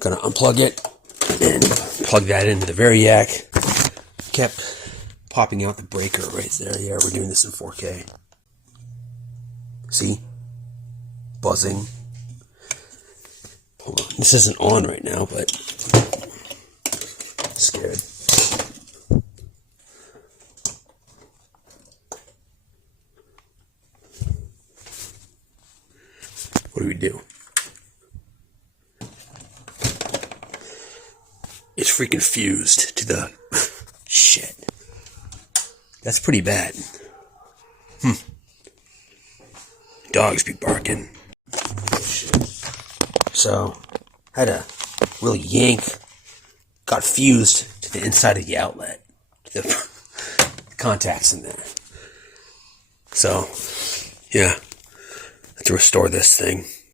Gonna unplug it and plug that into the variac. Kept popping out the breaker right there. Yeah, we're doing this in 4K. See? Buzzing. Hold on. This isn't on right now, but I'm scared. What do we do? It's freaking fused to the shit. That's pretty bad. Dogs be barking. Shit. So, had to really yank. Got fused to the inside of the outlet. To the contacts in there. So, yeah. Have to restore this thing.